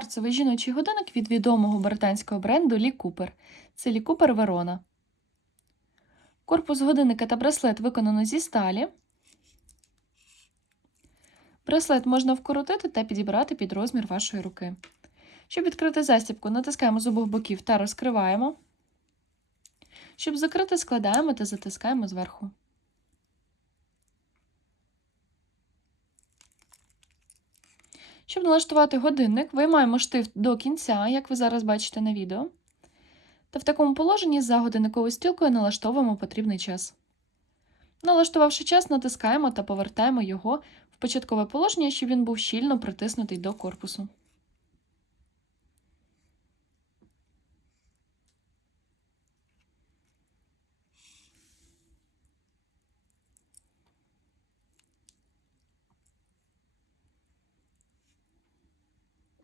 кварцевий жіночий годинник від відомого британського бренду Лі Купер. Це Лі Купер Верона. Корпус годинника та браслет виконано зі сталі. Браслет можна вкоротити та підібрати під розмір вашої руки. Щоб відкрити застібку, натискаємо з обох боків та розкриваємо. Щоб закрити, складаємо та затискаємо зверху. Щоб налаштувати годинник, виймаємо штифт до кінця, як ви зараз бачите на відео. Та в такому положенні за годинниковою стрілкою налаштовуємо потрібний час. Налаштувавши час, натискаємо та повертаємо його в початкове положення, щоб він був щільно притиснутий до корпусу.